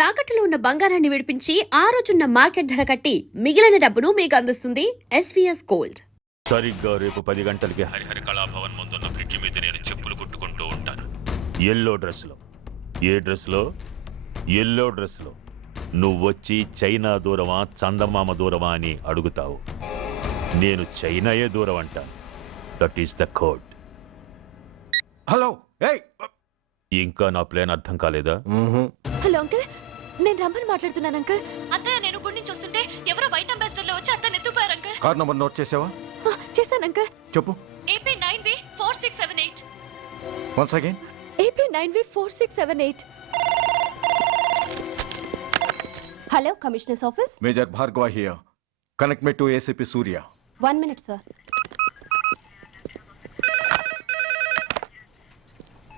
తాకట్టులో ఉన్న బంగారాన్ని విడిపించి ఆ రోజున్న మార్కెట్ ధర కట్టి మిగిలిన డబ్బును మీకు అందిస్తుంది ఎస్వీఎస్ గోల్డ్. సరిగ్గా రేపు 10 గంటలకి హరిహర కళాభవన్ ముందున్న బ్రిడ్జి మీద నేను చెప్పులు కుట్టుకుంటూ ఉంటాను. ఎల్లో డ్రెస్లో. ఏ డ్రెస్లో? ఎల్లో డ్రెస్లో. నువ్వొచ్చి చైనా దూరమా చందమామ దూరమా అని అడుగుతావు. నేను చైనాయే దూరం అంటాను. That is the code. Hello, ఇంకా నా ప్లాన్ అర్థం కాలేదా? హలో అంకుల్, నేను రమ్మని మాట్లాడుతున్నాను అంకుల్. అత్తయ్య నేను గుడి నుంచి వస్తుంటే ఎవరో వైట్ అంబాసిడర్ లో వచ్చి అత్తయ్య ఎత్తుపోయారు అంకుల్. కార్ నంబర్ నోట్ చేసావా? చేశాను అంకుల్. చెప్పు. AP9V4678. Once again. AP9V4678. Hello, commissioners office. Major Bhargava here. Connect me to ACP Surya. 1 minute sir.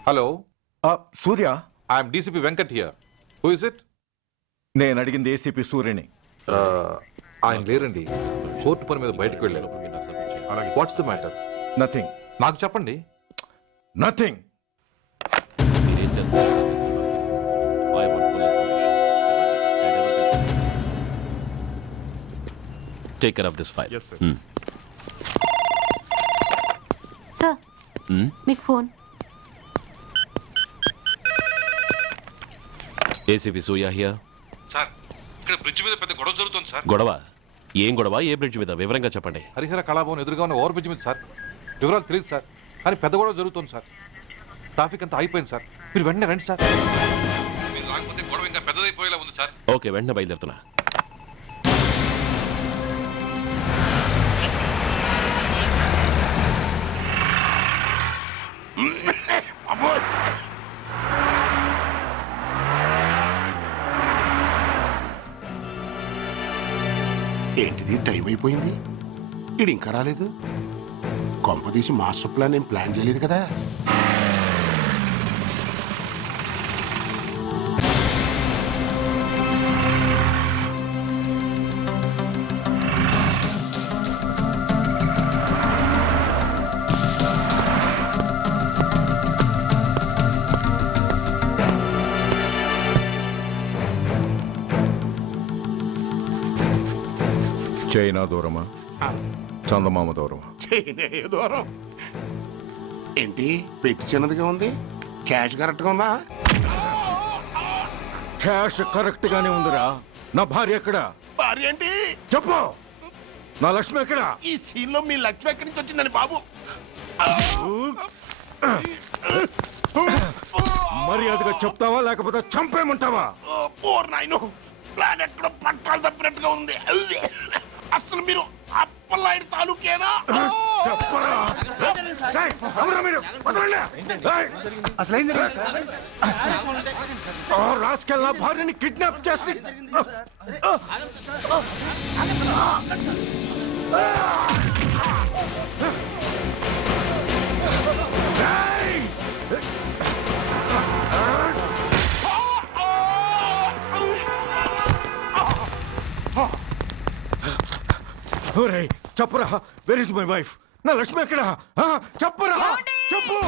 Hello, Surya, I'm DCP Venkat here. Who is it? నేను అడిగింది ACP సూర్యని. ఆయన లేరండి, కోర్టు పని మీద బయటకు వెళ్ళారు. What's the matter? నథింగ్. నాకు చెప్పండి. Nothing. Take care of this file. Yes, sir. Sir, మీకు phone. ACP Surya here. Sir, ఇక్కడ బ్రిడ్జ్ మీద పెద్ద గొడవ జరుగుతుంది సార్. గొడవ? ఏం గొడవ? ఏ బ్రిడ్జ్ మీద? వివరంగా చెప్పండి. హరిహర కళాభవన్ ఎదురుగా ఉన్న ఓవర్ బ్రిడ్జ్ మీద సార్. వివరాలు తెలియదు సార్, కానీ పెద్ద గొడవ జరుగుతుంది సార్. ట్రాఫిక్ అంతా అయిపోయింది సార్. మీరు వెంటనే రండి సార్. మీరు రాకపోతే గొడవ ఇంకా పెద్దదైపోయేలా ఉంది సార్. ఓకే, వెంటనే బయలుదేరుతున్నా. ఏంటిది, టైం అయిపోయింది, ఇది ఇంకా రాలేదు. కొంపదీసి మాస్టర్ ప్లాన్ ఏం ప్లాన్ చేయలేదు కదా. చైనా దూరమా చందమామ దూరమా? చైనా దూరం ఏంటి, పెట్టి చిన్నదిగా ఉంది, క్యాష్ కరెక్ట్గా ఉందా? క్యాష్ కరెక్ట్ గానే ఉందిరా. నా భార్య ఎక్కడ? భార్య ఏంటి చెప్పు. నా లక్ష్మి ఎక్కడ? ఈ సీన్ లో మీ లక్ష్మి ఎక్కడి నుంచి వచ్చిందని బాబు? మర్యాదగా చెప్తావా లేకపోతే చంపేయమంటావా? పోర్ నాయను, ప్లాన్ ఎక్కడ పట్టాలు తప్పినట్టుగా ఉంది. అసలు మీరు అప్పలాంటి తాలూకేనా? చెప్పరా. ఏయ్, ఎవరా మీరు? వదలండి. ఏయ్. ఆ రాస్కెల్ నా భార్యని కిడ్నాప్ చేసి ఏయ్. ఒరేయ్, చెప్పరా, వేర్ ఇస్ మై వైఫ్? నా లక్ష్మి ఎక్కడ? చెప్పరా, చెప్పు.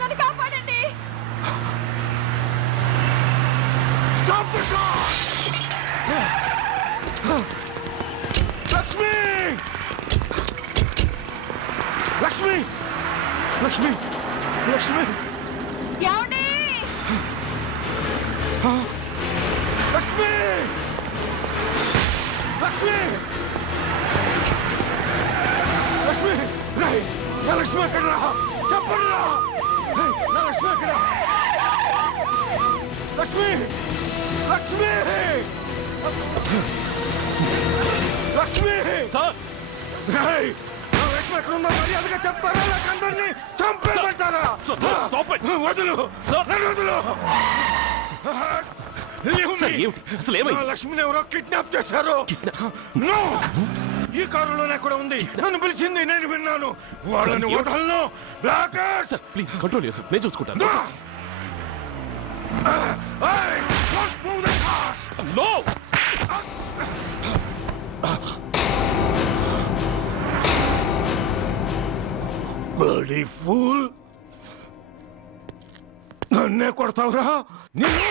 నన్ను కాపాడండి. లక్ష్మి, లక్ష్మి, లక్ష్మి, లక్ష్మి, ఏమండి? లక్ష్మి, లక్ష్మి, లక్ష్మి, రాయ్, నా లక్ష్మి ఎక్కడ? చెప్పండి రా. నా లక్ష్మి ఎక్కడ? లక్ష్మి, లక్ష్మి, లక్ష్మి, రాయ్, నా లక్ష్మి ఎక్కడ ఉందో మర్యాదగా చెప్తారా లేక అందరినీ చంపేమంటారా? వదులు, నన్ను వదులు. లక్ష్మిని ఎవరో కిడ్నాప్ చేశారు. ఈ కారులోనే కూడా ఉంది. నన్ను పిలిచింది, నేను విన్నాను. వాళ్ళని వదలను. ప్లీజ్ కంట్రోల్ చేసి నేను చూసుకుంటాను. No! Bloody fool! నన్నే కొడతావురా నిన్ను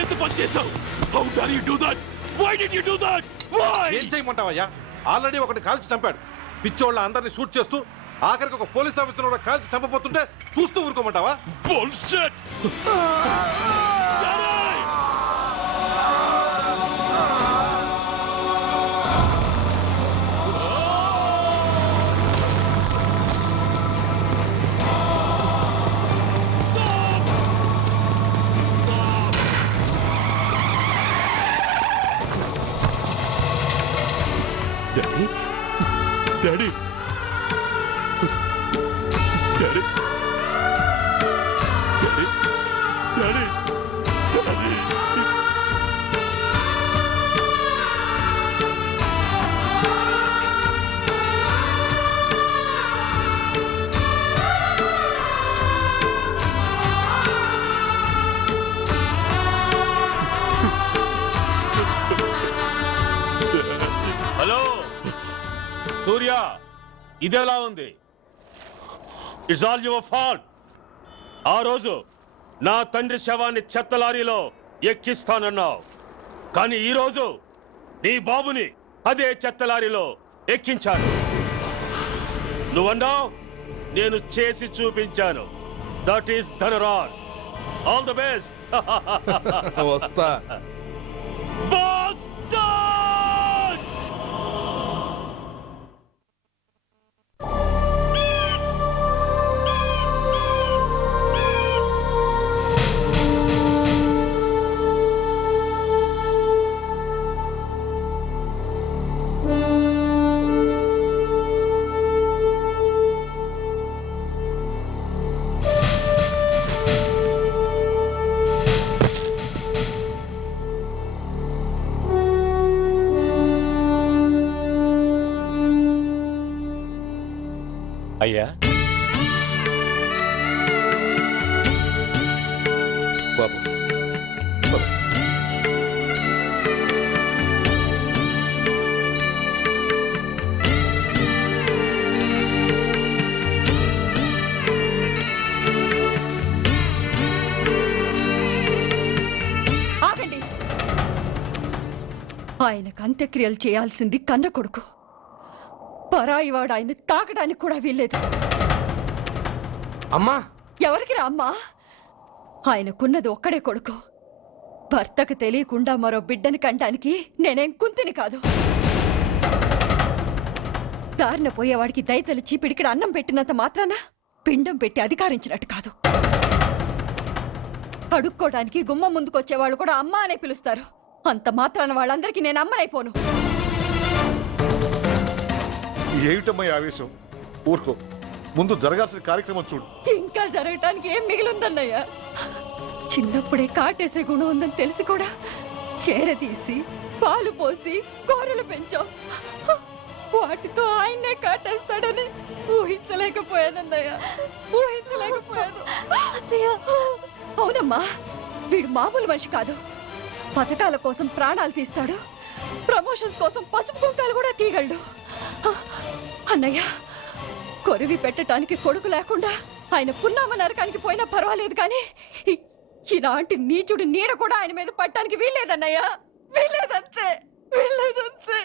ఎంత పని చేశావు? How dare you do that? Why did you do that? Why? ఏం చేయమంటావయ్యా? ఆల్రెడీ ఒకటి కాల్చి చంపాడు. పిచ్చోళ్ళ అందరినీ షూట్ చేస్తూ ఆఖరికి ఒక పోలీస్ ఆఫీసర్ కూడా కాల్చి చంపబోతుంటే చూస్తూ ఊరుకోమంటావా? Bullshit! Daddy? Daddy? Daddy? Daddy? Daddy? Daddy? Hello Surya, ఇదెలా ఉంది? It's all your fault. ఆ రోజు నా తండ్రి శవాన్ని చెత్త లారీలో ఎక్కిస్తానన్నావు, కానీ ఈ రోజు నీ బాబుని అదే చెత్త లారీలో ఎక్కించాను. నువ్వన్నావు, నేను చేసి చూపించాను. That is Dhanraj. All the best. వస్తా. అయ్యా, బాబు బాబు. ఆగండి. ఆయనకు అంత్యక్రియలు చేయాల్సింది కన్న కొడుకు. పరాయివాడు ఆయన తాకడానికి కూడా వీల్లేదు. అమ్మా, ఎవరికి రా అమ్మా? ఆయనకున్నది ఒక్కడే కొడుకు. భర్తకు తెలియకుండా మరో బిడ్డని కంటానికి నేనేం కుంతిని కాదు. దారిన పోయేవాడికి దయతలిచి పిడికిడ అన్నం పెట్టినంత మాత్రాన పిండం పెట్టి అధికారించినట్టు కాదు. అడుక్కోవడానికి గుమ్మం ముందుకొచ్చేవాళ్ళు కూడా అమ్మ అనే పిలుస్తారు. అంత మాత్రాన వాళ్ళందరికీ నేను అమ్మనైపోను. ఏమిటమ్మా ఆవేశం? ఊరుకో, ముందు జరగాల్సిన కార్యక్రమం చూడు. ఇంకా జరగటానికి ఏం మిగిలిందన్నయ్య? చిన్నప్పుడే కాటేసే గుణం ఉందని తెలిసి కూడా చేరదీసి పాలు పోసి కూరలు పెంచాం. వాటితో ఆయన్నే కాటేస్తాడని ఊహించలేకపోయానన్నయ్య, ఊహించలేకపోయాను. అవునమ్మా, వీడు మామూలు మనిషి కాదు. పథకాల కోసం ప్రాణాలు తీస్తాడు, ప్రమోషన్స్ కోసం పసుపు కుంకాలు కూడా తీయగలడు. అన్నయ్య, కొరివి పెట్టడానికి కొడుకు లేకుండా ఆయన పున్నామ నరకానికి పోయినా పర్వాలేదు, కానీ ఇలాంటి నీచుడు నీడ కూడా ఆయన మీద పట్టడానికి వీల్లేదన్నయ్య, వీల్లేదంతే, వీల్లేదంతే.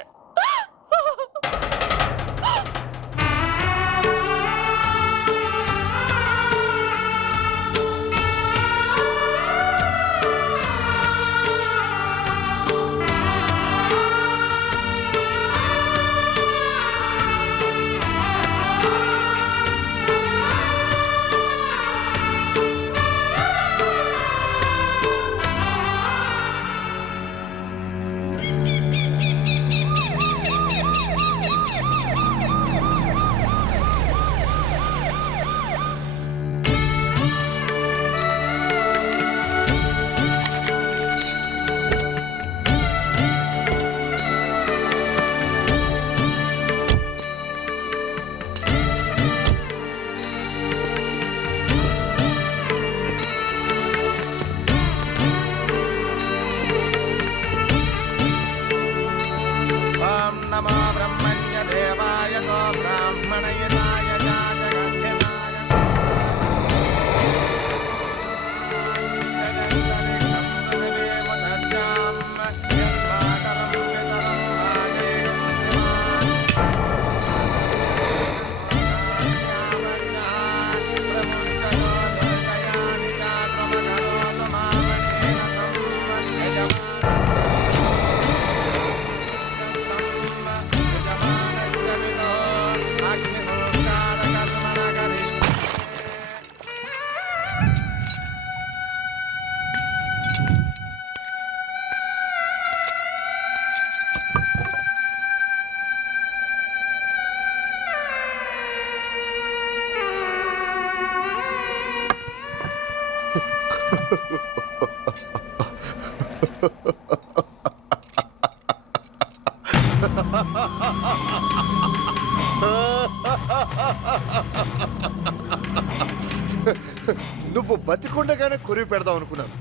చచ్చిపోగానే కొరివి పెడదాం అనుకున్నాను,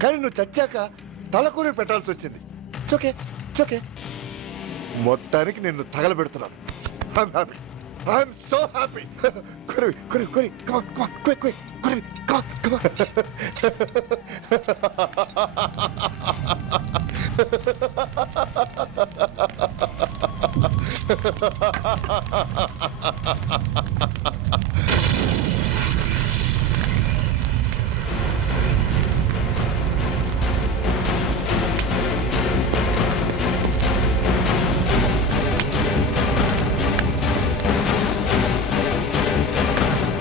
కానీ నువ్వు చచ్చాక తల కొరివి పెట్టాల్సి వచ్చింది. ఓకే ఓకే, మొత్తానికి నిన్ను తగలబెడుతున్నాను. I'm so happy. కొరివి కొరివి కొరివి, కమాన్ కమాన్, క్విక్ క్విక్, కొరివి, come on come on.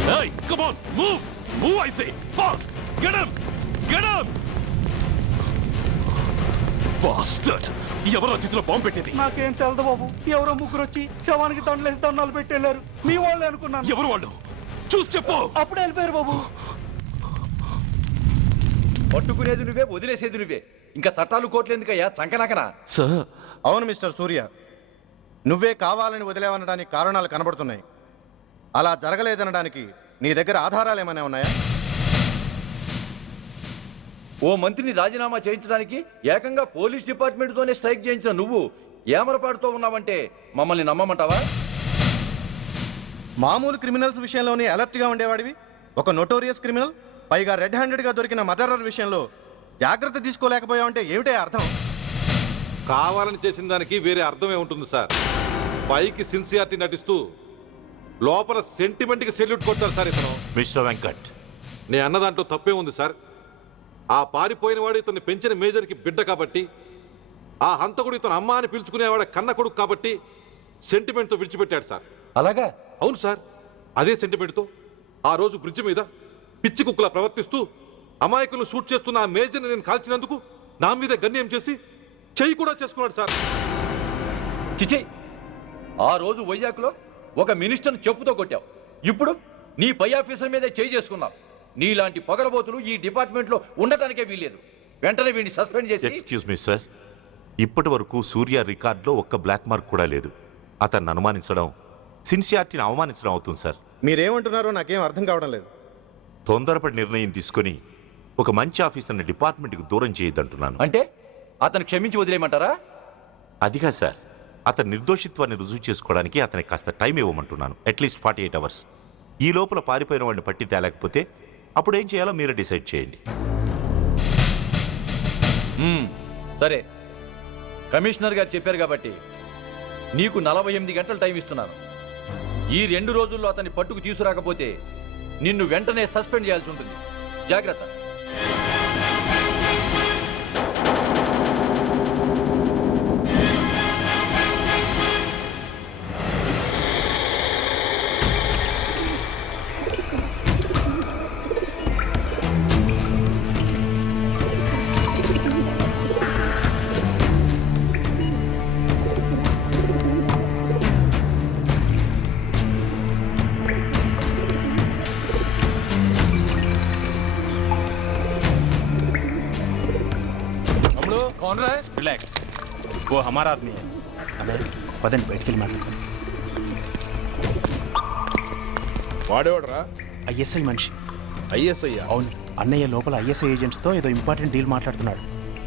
Hey, come on, move! Move, I say! Fast! Get him! Get him! Bastard! ఎవరో చేతిలో బాంబు పెట్టేది? నాకేం తెలదు బాబు. ఎవరో ముగ్గురు వచ్చి శవానికి దండలేసి దండాలు పెట్టేళ్ళారు. మీ వాళ్ళే అనుకున్నాను. ఎవరు వాళ్ళు? చూసి చెప్పు. అప్పుడే వెళ్ళిపోయారు బాబు. పట్టుకునేది నువ్వే, వదిలేసేది నువ్వే. ఇంకా చట్టాలు కోట్లు ఎందుకయ్యా చంకనాకనా? సార్, అవును మిస్టర్ సూర్య, నువ్వే కావాలని వదిలేవనడానికి కారణాలు కనబడుతున్నాయి. అలా జరగలేదనడానికి నీ దగ్గర ఆధారాలు ఏమైనా ఉన్నాయా? ఓ మంత్రిని రాజీనామా చేయించడానికి ఏకంగా పోలీస్ డిపార్ట్మెంట్తోనే స్ట్రైక్ చేయించిన నువ్వు ఏమరపాటుతో ఉన్నావంటే మమ్మల్ని నమ్మమంటావా? మామూలు క్రిమినల్స్ విషయంలోనే అలర్ట్ గా ఉండేవాడివి, ఒక నోటోరియస్ క్రిమినల్, పైగా రెడ్ హ్యాండెడ్ గా దొరికిన మర్డరర్ విషయంలో జాగ్రత్త తీసుకోలేకపోయావంటే ఏమిటే అర్థం? కావాలని చేసిన దానికి వేరే అర్థమే ఉంటుంది సార్. పైకి సిన్సియారిటీ నటిస్తూ లోపల సెంటిమెంట్కి సెల్యూట్ కొడతారు సార్ ఇతను. మిస్టర్ వెంకట్, నే అన్న దాంట్లో తప్పే ఉంది సార్. ఆ పారిపోయిన వాడు ఇతన్ని పెంచిన మేజర్కి బిడ్డ కాబట్టి, ఆ హంతకుడు ఇతను అమ్మ అని పిలుచుకునేవాడు కన్న కొడుకు కాబట్టి సెంటిమెంట్తో విడిచిపెట్టాడు సార్. అలాగా? అవును సార్, అదే సెంటిమెంట్తో ఆ రోజు బ్రిడ్జ్ మీద పిచ్చి కుక్కలా ప్రవర్తిస్తూ అమాయకులను షూట్ చేస్తున్న ఆ మేజర్ని నేను కాల్చినందుకు నా మీద గన్యం చేసి చెయ్యి కూడా చేసుకున్నాడు సార్. చిచి, ఆ రోజు వైజాగ్లో ఒక మినిస్టర్ని చెప్పుతో కొట్టావు, ఇప్పుడు నీ పై ఆఫీసర్ మీదే చేయి చేసుకున్నావు. నీలాంటి పొగరబోతులు ఈ డిపార్ట్మెంట్లో ఉండటానికే వీల్లేదు. వెంటనే వీడిని సస్పెండ్ చేసి. ఎక్స్క్యూజ్ మీ సార్, ఇప్పటి వరకు సూర్య రికార్డులో ఒక్క బ్లాక్ మార్క్ కూడా లేదు. అతన్ని అనుమానించడం సిన్సియారిటీని అవమానించడం అవుతుంది సార్. మీరేమంటున్నారో నాకేం అర్థం కావడం లేదు. తొందరపడి నిర్ణయం తీసుకొని ఒక మంచి ఆఫీసర్ని డిపార్ట్మెంట్కి దూరం చేయొద్దంటున్నాను. అంటే అతను క్షమించి వదిలేయమంటారా? అదిగా సార్, అతని నిర్దోషిత్వాన్ని రుజువు చేసుకోవడానికి అతనికి కాస్త టైం ఇవ్వమంటున్నాను. At least 48 hours. ఈ లోపల పారిపోయిన వాడిని పట్టి తేలేకపోతే అప్పుడు ఏం చేయాలో మీరే డిసైడ్ చేయండి. సరే, కమిషనర్ గారు చెప్పారు కాబట్టి నీకు 48 గంటలు టైం ఇస్తున్నాను. ఈ 2 రోజుల్లో అతన్ని పట్టుకు తీసుకురాకపోతే నిన్ను వెంటనే సస్పెండ్ చేయాల్సి ఉంటుంది. జాగ్రత్త. कौन रहा है? रिलैक्स, वो हमारा आदमी है. अबे पदन बैठ के मार. వాడేవాడరా? ఐఎస్ఐ మనిషి. ఐఎస్ఐ? అవును, అన్నయ్య లోపల ఐఎస్ఐ ఏజెంట్స్ తో ఏదో ఇంపార్టెంట్ డీల్ మాట్లాడుతున్నాడు.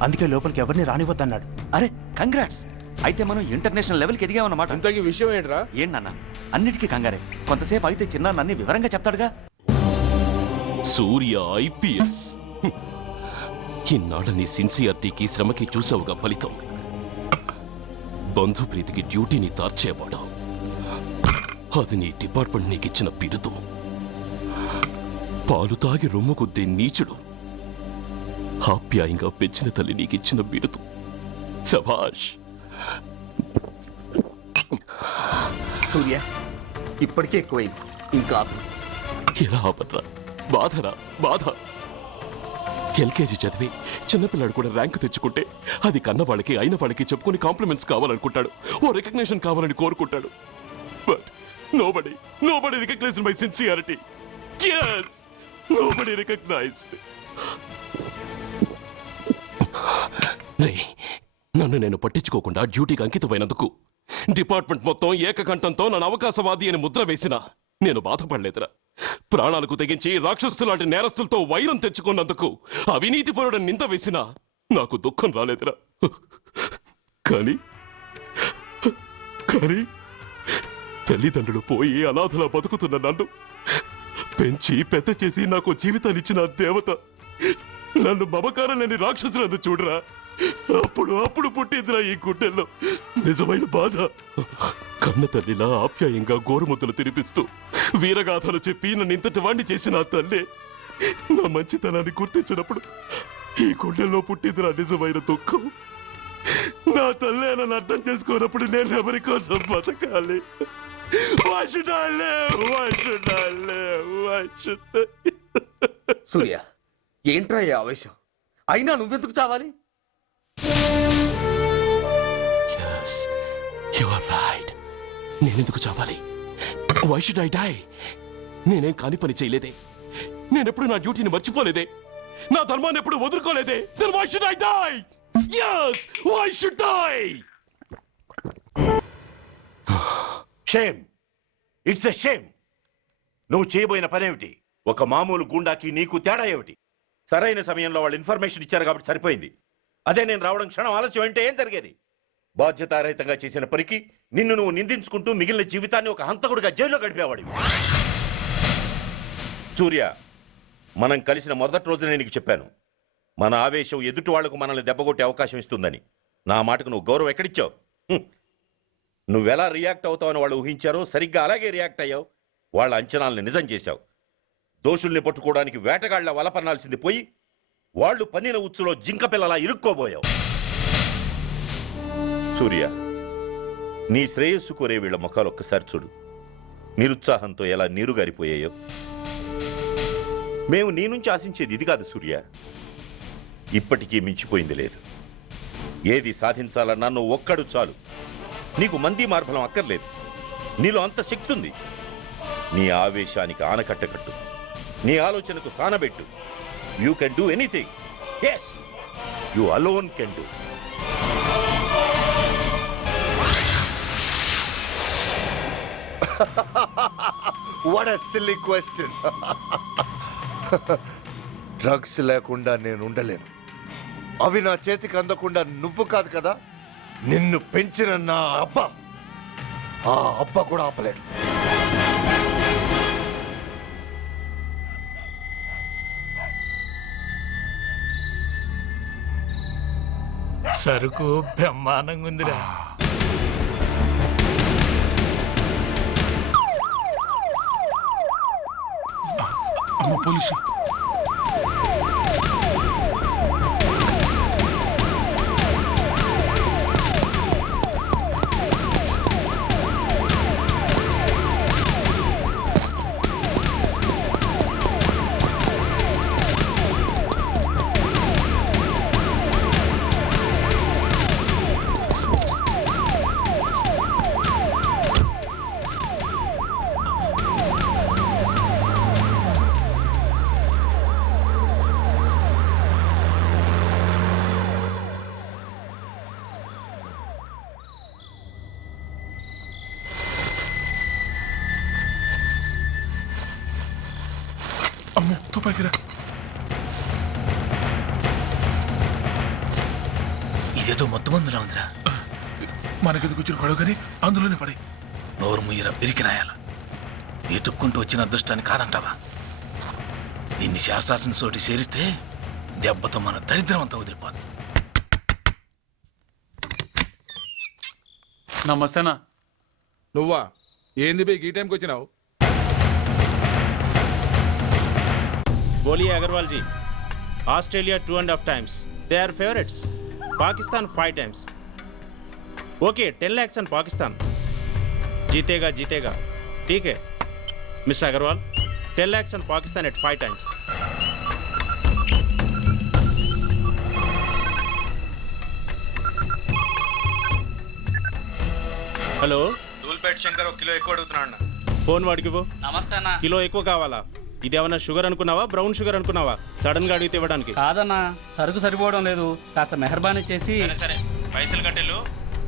అందుకే లోపలికి ఎవరిని రానివద్దన్నాడు. అరే కంగ్రాట్స్, అయితే మనం ఇంటర్నేషనల్ లెవెల్కి ఎదిగామన్నమాట. ఇంతకీ విషయం ఏంట్రా? ఏంటన్నా అన్నిటికీ కంగారే, కొంతసేపు అయితే చిన్న అన్ని వివరంగా చెప్తాడుగా. సూర్య ఐపీఎస్. ఇన్నాళ్ళ నీ సిన్సియారిటీకి శ్రమకి చూసావుగా ఫలితం. బంధుప్రీతికి డ్యూటీని తార్చేవాడు. అది నీ డిపార్ట్మెంట్ నీకిచ్చిన బిరుదు. పాలు తాగి రొమ్ము కొద్దే నీచుడు ఆప్యాయంగా పెంచిన తల్లి నీకిచ్చిన బిరుదు. శభాష్. సూర్య ఇప్పటికే ఎక్కువైంది, ఇంకా ఎలా ఆపట్రా? బాధరా బాధ. ఎల్కేజీ చదివి చిన్నపిల్లాడు కూడా ర్యాంకు తెచ్చుకుంటే అది కన్నవాళ్ళకి అయిన వాళ్ళకి చెప్పుకుని కాంప్లిమెంట్స్ కావాలనుకుంటాడు, ఓ రికగ్నిషన్ కావాలని కోరుకుంటాడు. But nobody recognized my sincerity. Yes, nobody recognized. నన్ను నేను పట్టించుకోకుండా డ్యూటీకి అంకితమైనందుకు డిపార్ట్మెంట్ మొత్తం ఏకకంఠంతో నన్ను అవకాశవాది అని ముద్ర వేసిన నేను బాధపడలేదురా. ప్రాణాలకు తెగించి రాక్షసులు లాంటి నేరస్తులతో వైరం తెచ్చుకున్నందుకు అవినీతిపరుడు నింద వేసినా నాకు దుఃఖం రాలేదురా. కానీ కానీ తల్లిదండ్రులు పోయి అనాథలా బతుకుతున్న నన్ను పెంచి పెద్ద చేసి నాకు జీవితాన్నిచ్చిన దేవత నన్ను మమకారం లేని రాక్షసులను చూడరా. అప్పుడు పుట్టిందిరా ఈ గుడ్డెల్లో నిజమైన బాధ. కన్న తల్లిలా ఆప్యాయంగా గోరుముద్దలు తినిపిస్తూ వీరగాథలు చెప్పి నన్ను ఇంతటి వాణ్ణి చేసిన ఆ తల్లే నా మంచితనాన్ని గుర్తించినప్పుడు ఈ గుడ్డెల్లో పుట్టిందిరా నిజమైన దుఃఖం. నా తల్లే నన్ను అర్థం చేసుకోనప్పుడు నేను ఎవరి కోసం బతకాలి? సూర్య, ఏంట్రా ఈ ఆవేశం? అయినా నువ్వెందుకు చావాలి? నేనెందుకు చావాలి? Why should I die? నేనేం కాని పని చేయలేదే. నేనెప్పుడు నా డ్యూటీని మర్చిపోలేదే. నా ధర్మాన్ని ఎప్పుడు వదులుకోలేదే. Then why should I die? Yes, why should I? Shame, it's a shame. నువ్వు చేయబోయిన పనేమిటి? ఒక మామూలు గుండాకి నీకు తేడా ఏమిటి? సరైన సమయంలో వాళ్ళు ఇన్ఫర్మేషన్ ఇచ్చారు కాబట్టి సరిపోయింది. అదే నేను రావడం క్షణం ఆలస్యం అంటే ఏం జరిగేది? బాధ్యతారహితంగా చేసిన పనికి నిన్ను నువ్వు నిందించుకుంటూ మిగిలిన జీవితాన్ని ఒక హంతకుడిగా జైల్లో గడిపేవాడివి. సూర్య, మనం కలిసిన మొదటి రోజునే నీకు చెప్పాను, మన ఆవేశం ఎదుటి వాళ్లకు మనల్ని దెబ్బగొట్టే అవకాశం ఇస్తుందని. నా మాటకు నువ్వు గౌరవం ఎక్కడిచ్చావు? నువ్వెలా రియాక్ట్ అవుతావని వాళ్ళు ఊహించారో సరిగ్గా అలాగే రియాక్ట్ అయ్యావు. వాళ్ళ అంచనాల్ని నిజం చేశావు. దోషుల్ని పట్టుకోవడానికి వేటగాళ్ల వలపన్నాల్సింది పోయి వాళ్ళు పన్నిన ఉచ్చులో జింక పిల్లలా ఇరుక్కోబోయావు. సూర్య, నీ శ్రేయస్సు కోరే వీళ్ల ముఖాలు ఒక్కసారి చూడు. నిరుత్సాహంతో ఎలా నీరుగారిపోయాయో. మేము నీ నుంచి ఆశించేది ఇది కాదు సూర్య. ఇప్పటికీ మించిపోయింది లేదు. ఏది సాధించాలన్నా నువ్వు ఒక్కడు చాలు. నీకు మంది మార్బలం అక్కర్లేదు. నీలో అంత శక్తి ఉంది. నీ ఆవేశానికి ఆనకట్టకట్టు, నీ ఆలోచనకు సానబెట్టు. You can do anything. Yes, you alone can do. What a silly question. Drugs లేకుండా నేను ఉండలేను. అవి నా చేతికి అందకుండా నువ్వు కాదు కదా, నిన్ను పెంచిన నా అబ్బ, ఆ అబ్బ కూడా ఆపలేడు. సరుకు బ్రహ్మాండంగా ఉందిరా. పోలీసు ఇదేదో మొత్తం అందులో ఉందిరా. మనకెందుకు వచ్చిన గొడవ కానీ అందులోనే పడి నోరు ముయ్యరా పిరికి రాయాల. ఎతుక్కుంటూ వచ్చిన అదృష్టాన్ని కాదంటావా? దీన్ని చేర్చాల్సిన చోటి చేరిస్తే దెబ్బతో మన దరిద్రం అంతా వదిలిపోదు. నమస్తేనా. నువ్వా? ఏంది బే ఈ టైంకి వచ్చినావు? बोलिए Agarwal ji. Australia 2.5 times. They are favorites. Pakistan 5 times. Okay, 10 lakhs on Pakistan. जीतेगा जीतेगा. ठीक है mister Agarwal. 10 lakhs on Pakistan at 5 times. Hello, Dhoolpet Shankar 1 kilo ఎక్కువ అడుగుతున్నాడు. ఫోన్ వాడికి పో. నమస్తే అన్న. కిలో ఎక్కువ కావాలా? ఇదేమన్నా షుగర్ అనుకున్నావా, బ్రౌన్ షుగర్ అనుకున్నావా? సడన్ గా అడిగితే ఇవ్వడానికి కాదన్నా, సరుకు సరిపోవడం లేదు. కాస్త మెహర్బానీ చేసి. సరే, పైసలు కట్టెలు.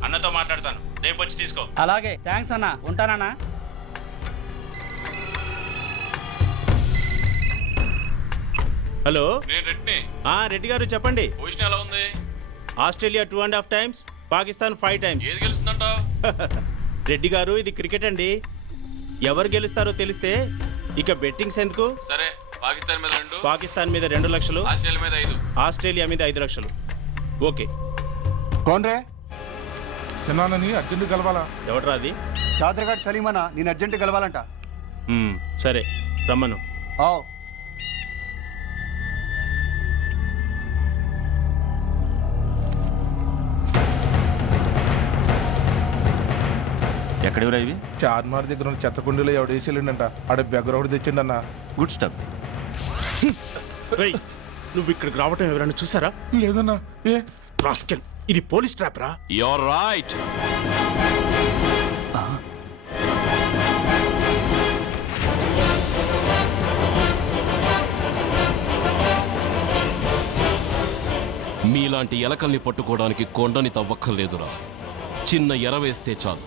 అన్నతో మాట్లాడతాను, రేపు వచ్చి తీసుకో. అలాగే, థ్యాంక్స్ అన్న. ఉంటానన్నా. హలో, నేను రెడ్ని. రెడ్డి గారు చెప్పండి. పొజిషన్ ఎలా ఉంది? Australia 2.5 times, Pakistan 5 times. ఏది గెలుస్తుందంటావు? రెడ్డి గారు, ఇది క్రికెట్ అండి. ఎవరు గెలుస్తారో తెలిస్తే ఇక బెట్టింగ్స్ ఎందుకు? సరే, పాకిస్తాన్ మీద 2, పాకిస్తాన్ మీద 2 లక్షలు, ఆస్ట్రేలియా మీద 5. ఆస్ట్రేలియా మీద 5 లక్షలు. ఓకే. కోన్రే చిన్నానని అర్జెంట్ కలవాలా? ఎవట్రా అది? చాదరగాడు సలీమనా, నేను అర్జెంట్ కలవాలంట. సరే, రమ్మను. ఎక్కడెవరా ఇవి? చార్మార్ దగ్గర ఉన్న చెత్త కుండీలో ఎవడు వేసేళ్ళంట. ఆడ బెగ్గర ఒకటి తెచ్చిండన్న. Good stuff. నువ్వు ఇక్కడికి రావటం ఎవరైనా చూసారా? లేదన్నా. ఏ రాస్కెల్, ఇది పోలీస్ ట్రాప్ రా. You're right. మీలాంటి ఎలకల్ని పట్టుకోవడానికి కొండని తవ్వక్కర్లేదురా, చిన్న ఎర వేస్తే చాలు.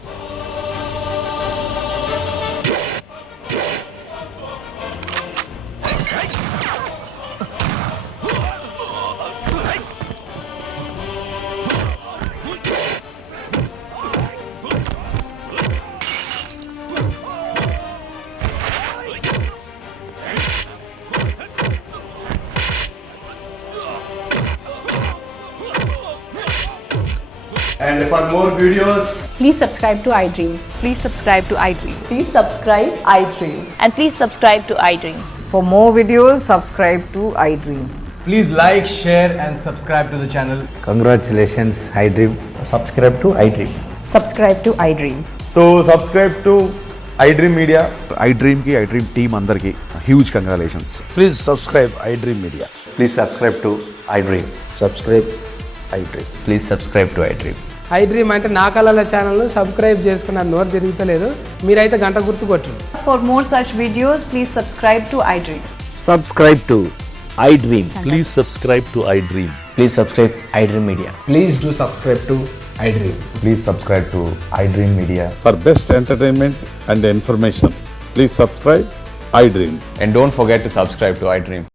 And for more videos, Please subscribe to iDream. Please subscribe to iDream. Please subscribe iDream. And please subscribe to iDream. For more videos, subscribe to iDream. Please like, share and subscribe to the channel. Congratulations, iDream. Subscribe to iDream. Subscribe to iDream. So subscribe to iDream Media. iDream ki iDream team andarki huge congratulations. Please subscribe iDream Media. Please subscribe to iDream. Subscribe iDream. Please subscribe to iDream. iDream అంటే నా కళల ఛానల్ను subscribe చేసుకున్న నోరు తిరుగుతలేదు. మీరైతే గంట గుర్తు కొట్టండి. For more such videos, please subscribe to iDream. Subscribe to iDream. Please subscribe to iDream. Please subscribe iDream Media. Please do subscribe to iDream. Please subscribe to iDream Media. For best entertainment and information, please subscribe iDream. And don't forget to subscribe to iDream.